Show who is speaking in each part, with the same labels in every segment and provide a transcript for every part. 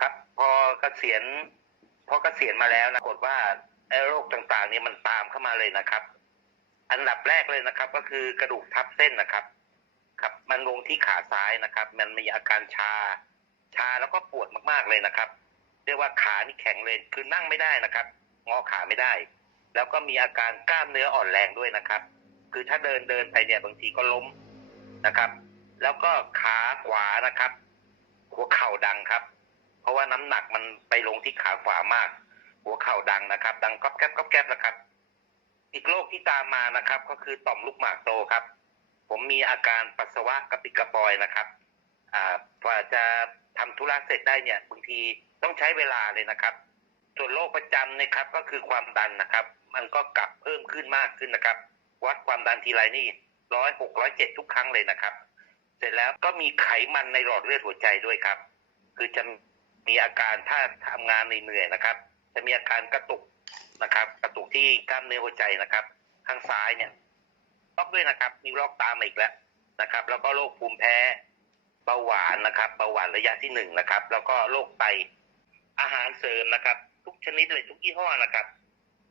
Speaker 1: ครับ พอเกษียณพอเกษียณมาแล้วนะกฏว่าไอ้โรคต่างๆ เนี่ยมันตามเข้ามาเลยนะครับ อันดับแรกเลยนะครับ ก็คือกระดูกทับเส้นนะครับ ครับ มันลงที่ขาซ้ายนะครับ มันมีอาการชา ชาแล้วก็ปวดมากๆเลยนะครับ เรียกว่าขานี่แข็งเลยคือนั่งไม่ได้นะครับงอขาไม่ได้ แล้วก็มีอาการกล้ามเนื้ออ่อนแรงด้วยนะครับ คือถ้าเดินเดินไปเนี่ยบางทีก็ล้มนะครับ แล้วก็ขาขวานะครับ หัวเข่าดังครับ เพราะว่าน้ำหนักมันไปลงที่ขาขวามาก หัวเข่าดังนะครับ ดังก๊อบแก๊บก๊อบแก๊บนะครับ อีกโรคที่ตามมานะครับ ก็คือต่อมลูกหมากโตครับ ผมมีอาการปัสสาวะกระปิดกระปอยนะครับอ่ากว่าจะทำธุระเสร็จได้เนี่ยบางทีต้องใช้เวลาเลยนะครับ ส่วนโรคประจำนะครับ ก็คือความดันนะครับ มันก็กลับเพิ่มขึ้นมากขึ้นนะครับ วัดความดันทีไรนี่ร้อยหกร้อยเจ็ดทุกครั้งเลยนะครับ เสร็จแล้วก็มีไขมันในหลอดเลือดหัวใจด้วยครับ คือจะ มีอาการถ้าทำงานเหนื่อยๆนะครับ จะมีอาการกระตุกนะครับ กระตุกที่กล้ามเนื้อหัวใจนะครับ ข้างซ้ายเนี่ยล็อกด้วยนะครับ มีล็อกตามมาอีกแล้วนะครับ แล้วก็โรคภูมิแพ้เบาหวานนะครับเบาหวานระยะที่หนึ่งนะครับ แล้วก็โรคไตอาหารเสริมนะครับ ทุกชนิดเลยทุกยี่ห้อนะครับ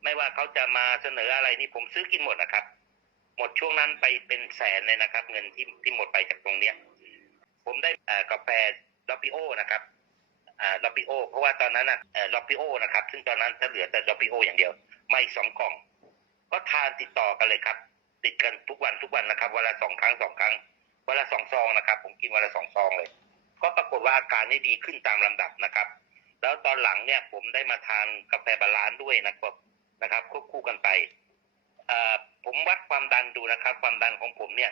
Speaker 1: ไม่ว่าเขาจะมาเสนออะไรนี่ผมซื้อกินหมดนะครับ หมดช่วงนั้นไปเป็นแสนเลยนะครับ เงินที่ที่หมดไปจากตรงเนี้ย ผมได้กาแฟลอปิโอนะครับ ลอปิโอเพราะว่าตอนนั้นอะเอ่อลอปิโอนะครับ ซึ่งตอนนั้นจะเหลือแต่ลอปิโออย่างเดียว ไม่สองกล่อง ก็ทานติดต่อกันเลยครับ ติดกันทุกวันทุกวันนะครับวันละสองครั้งสองครั้งวันละสองซองนะครับ ผมกินวันละสองซองเลย ก็ปรากฏว่าอาการนี่ดีขึ้นตามลำดับนะครับ แล้วตอนหลังเนี่ยผมได้มาทานกาแฟบาลานซ์ด้วยนะครับนะครับควบคู่กันไปผมวัดความดันดูนะครับ ความดันของผมเนี่ย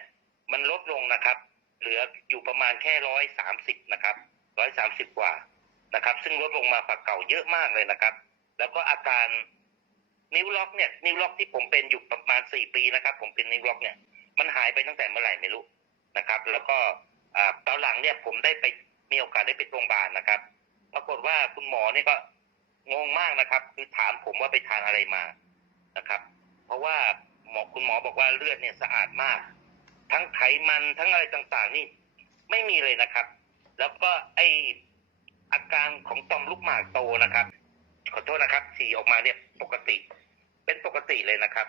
Speaker 1: มันลดลงนะครับ เหลืออยู่ประมาณแค่ร้อยสามสิบนะครับร้อยสามสิบกว่า นะครับ ซึ่งลดลงมาจาเก่าเยอะมากเลยนะครับ แล้วก็อาการนิ้วล็อกเนี่ย นิ้วล็อกที่ผมเป็นอยู่ประมาณสี่ปีนะครับ ผมเป็นนิ้วล็อกเนี่ยมันหายไปตั้งแต่เมื่อไหร่ไม่รู้นะครับ แล้วก็อ่าตอนหลังเนี่ยผมได้ไปมีโอกาสได้ไปโรงพยาบาลนะครับ ปรากฏว่าคุณหมอเนี่ยก็งงมากนะครับ คือถามผมว่าไปทานอะไรมานะครับ เพราะว่าหมอคุณหมอบอกว่าเลือดเนี่ยสะอาดมาก ทั้งไขมันทั้งอะไรต่างๆนี่ไม่มีเลยนะครับ แล้วก็ไอ อาการของต่อมลูกหมากโตนะครับ ขอโทษนะครับฉี่ออกมาเนี่ยปกติ เป็นปกติเลยนะครับ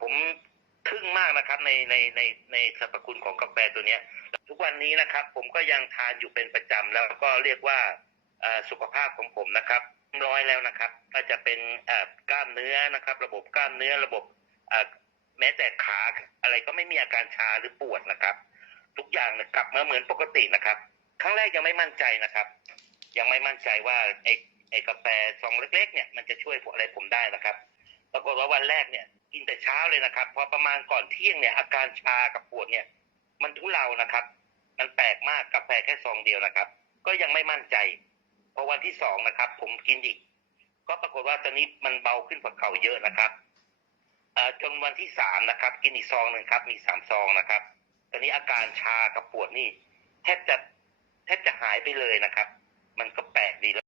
Speaker 1: ผมทึ่งมากนะครับในในในในสรรพคุณของกาแฟตัวเนี้ย ทุกวันนี้นะครับ ผมก็ยังทานอยู่เป็นประจำแล้วก็เรียกว่าสุขภาพของผมนะครับร้อยแล้วนะครับ ก็จะเป็นกล้ามเนื้อนะครับ ระบบกล้ามเนื้อระบบแม้แต่ขาอะไรก็ไม่มีอาการชาหรือปวดนะครับ ทุกอย่างกลับมาเหมือนปกตินะครับครั้งแรกยังไม่มั่นใจนะครับ ยังไม่มั่นใจว่าไอ้ไอ้กาแฟซองเล็กๆเนี่ยมันจะช่วยอะไรผมได้นะครับ ปรากฏว่าวันแรกเนี่ย กินแต่เช้าเลยนะครับ พอประมาณก่อนเที่ยงเนี่ยอาการชากับปวดเนี่ย มันทุเลานะครับ มันแปลกมากกาแฟแค่ซองเดียวนะครับ ก็ยังไม่มั่นใจ พอวันที่สองนะครับ ผมกินอีก ก็ปรากฏว่าตอนนี้มันเบาขึ้นกว่าเก่าเยอะนะครับจนวันที่สามนะครับ กินอีกซองหนึ่งครับ มีสามซองนะครับ ตอนนี้อาการชากับปวดนี่แทบจะแทบจะหายไปเลยนะครับ มันก็แปลกดีแล้ว